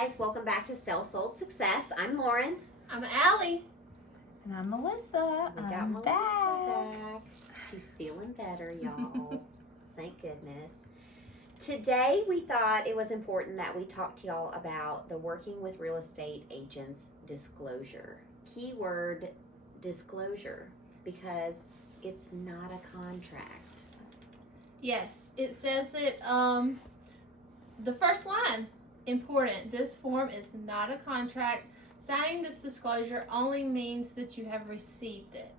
guys, welcome back to Sell Sold Success. I'm Lauren. I'm Allie. And I'm Melissa. We got Melissa back. She's feeling better, y'all. Thank goodness. Today we thought it was important that we talk to y'all about the working with real estate agents disclosure. Keyword disclosure, because it's not a contract. Yes, it says it, the first line, important. This form is not a contract. Signing this disclosure only means that you have received it.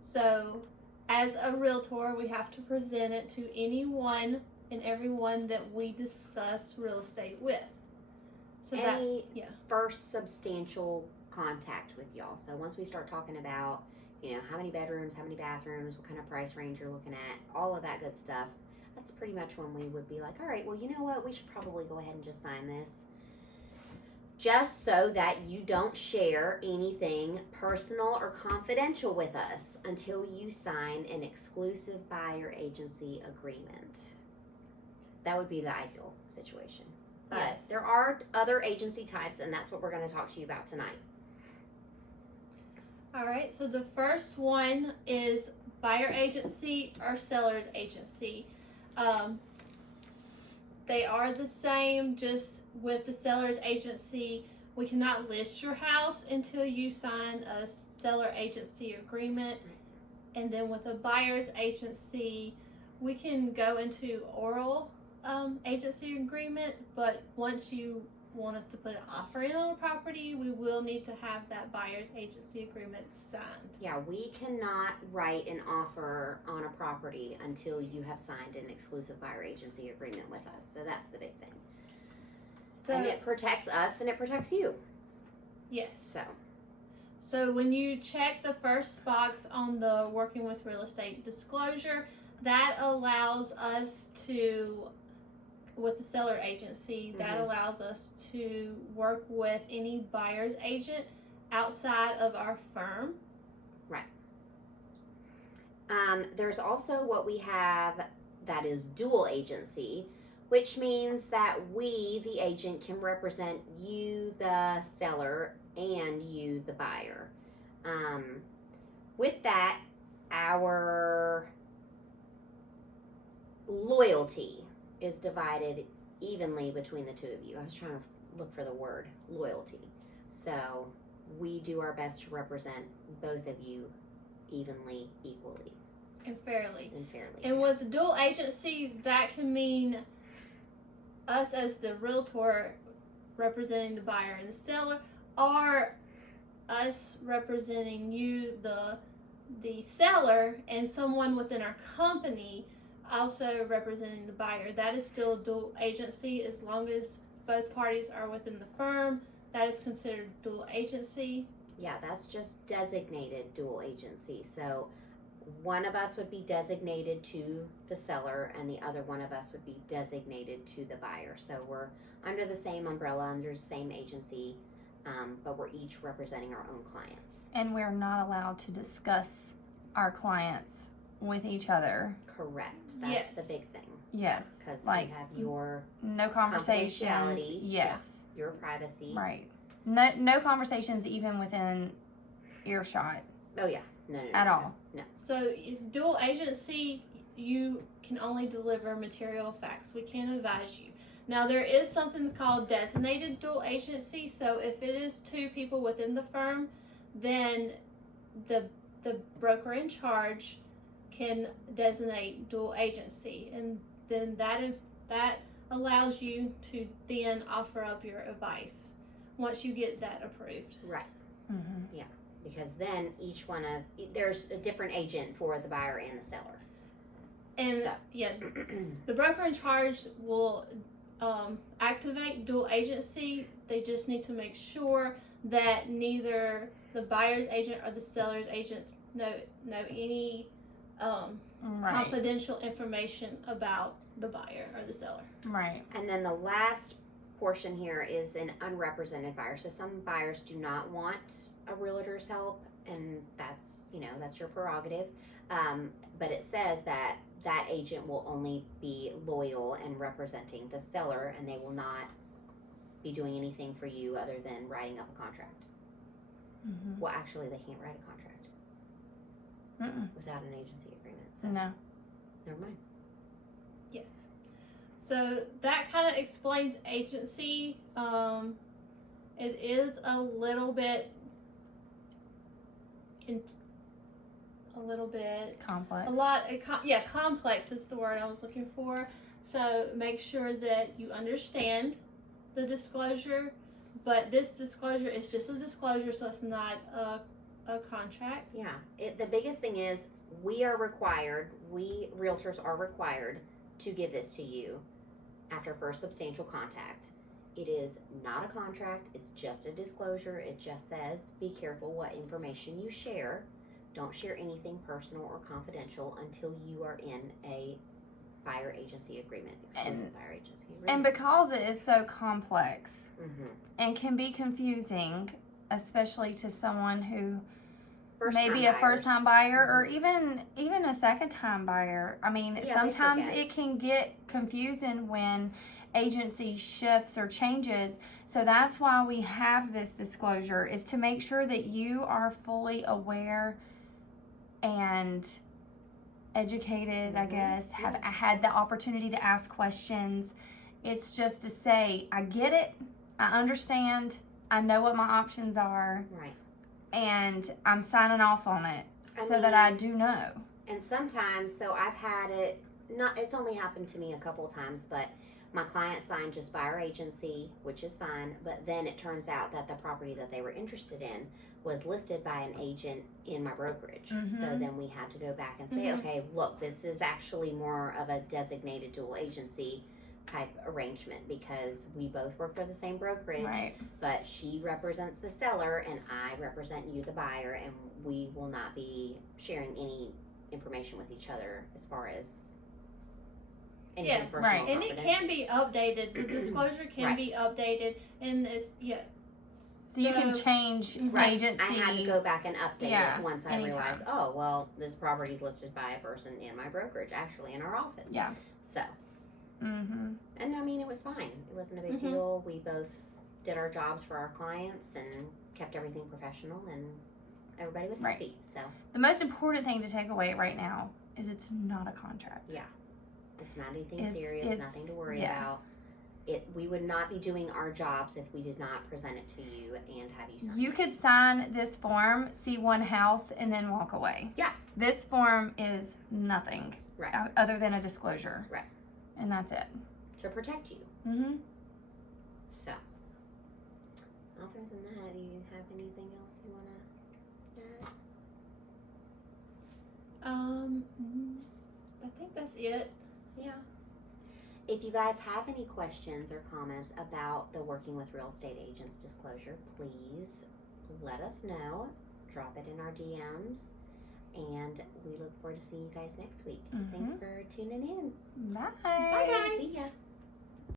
So, as a realtor, we have to present it to anyone and everyone that we discuss real estate with. So Any that's, first substantial contact with y'all. So once we start talking about, how many bedrooms, how many bathrooms, what kind of price range you're looking at, all of that good stuff, that's pretty much when we would be like, all right, well, you know what? We should probably go ahead and just sign this. Just so that you don't share anything personal or confidential with us until you sign an exclusive buyer agency agreement. That would be the ideal situation. But Yes. there are other agency types, and that's what we're going to talk to you about tonight. All right, so the first one is buyer agency or seller's agency. They are the same, just with the seller's agency, we cannot list your house until you sign a seller agency agreement. And then with a buyer's agency, we can go into oral agency agreement, but once you want us to put an offer in on a property, we will need to have that buyer's agency agreement signed. Yeah, we cannot write an offer on a property until you have signed an exclusive buyer agency agreement with us. So that's the big thing. And it protects us and it protects you. Yes. So when you check the first box on the working with real estate disclosure, that allows us to, with the seller agency, that allows us to work with any buyer's agent outside of our firm. Right. There's also what we have that is dual agency, which means that we, the agent, can represent you, the seller, and you, the buyer. With that, our loyalty is divided evenly between the two of you. I was trying to look for the word loyalty. So we do our best to represent both of you evenly, equally, And fairly. And with the dual agency, that can mean us as the realtor representing the buyer and the seller, or us representing you, the seller, and someone within our company also representing the buyer. That is still a dual agency as long as both parties are within the firm. That is considered dual agency. Yeah, that's just designated dual agency. So one of us would be designated to the seller and the other one of us would be designated to the buyer. So we're under the same umbrella, under the same agency, but we're each representing our own clients. And we're not allowed to discuss our clients with each other. Correct. That's the big thing. Yes. Because like, we have your no conversations. confidentiality, Yes. your privacy. Right. No conversations even within earshot. Oh yeah. No. At all. No. So dual agency, you can only deliver material facts. We can't advise you. Now there is something called designated dual agency. So if it is two people within the firm, then the broker in charge can designate dual agency, and then that allows you to then offer up your advice once you get that approved. Right. Mm-hmm. Yeah. Because then there's a different agent for the buyer and the seller. And the broker in charge will activate dual agency. They just need to make sure that neither the buyer's agent or the seller's agent know any confidential information about the buyer or the seller. Right. And then the last portion here is an unrepresented buyer. So some buyers do not want a realtor's help, and that's your prerogative. But it says that that agent will only be loyal and representing the seller, and they will not be doing anything for you other than writing up a contract. Mm-hmm. Well, actually, they can't write a contract without an agency agreement. So No. never mind. Yes. So that kind of explains agency. It is a little bit Complex. Complex is the word I was looking for. So make sure that you understand the disclosure, but this disclosure is just a disclosure, so it's not a contract. Yeah. The biggest thing is we realtors are required to give this to you after first substantial contact. It is not a contract. It's just a disclosure. It just says be careful what information you share. Don't share anything personal or confidential until you are in a buyer agency agreement, exclusive buyer agency agreement. And because it is so complex Mm-hmm. and can be confusing, especially to someone who First-time maybe a buyers. first-time buyer or even a second-time buyer. I mean, Yeah, sometimes they forget. it can get confusing when agency shifts or changes. So that's why we have this disclosure, is to make sure that you are fully aware and educated, I guess, have had the opportunity to ask questions. It's just to say, I get it, I understand, I know what my options are, Right. and I'm signing off on it I so that I mean- do know. And sometimes, so I've had it, it's only happened to me a couple of times, but my client signed just buyer agency, which is fine, but then it turns out that the property that they were interested in was listed by an agent in my brokerage. So Mhm. then we had to go back and say, Mhm. okay, look, this is actually more of a designated dual agency type arrangement because we both work for the same brokerage, Right. but she represents the seller and I represent you, the buyer, and we will not be sharing any information with each other as far as anything Yeah, personal right. or And it can be updated. The disclosure can Right. be updated, and it's So you can So- change Right. agency. I had to go back and update Yeah, it once I anytime. realized, oh, well, this property's listed by a person in my brokerage, actually in our office. Yeah. So, Mm-hmm. and I mean, it was fine. It wasn't a big Mhm. deal. We both did our jobs for our clients and kept everything professional, and everybody was Right. happy. So, The most important thing to take away right now is it's not a contract. Yeah. it's not anything It's- serious, it's- nothing to worry yeah. about. We would not be doing our jobs if we did not present it to you and have you sign You it. could sign this form, see one house, and then walk away. Yeah. This form is nothing Right. other than a disclosure. Right. And that's it. To protect you. Mm-hmm. So, other than that, do you have anything else you want to add? I think that's it. Yeah. If you guys have any questions or comments about the working with real estate agents disclosure, please let us know. Drop it in our DMs. And we look forward to seeing you guys next week. Mhm. Thanks for tuning in. Bye. Bye, guys. See ya.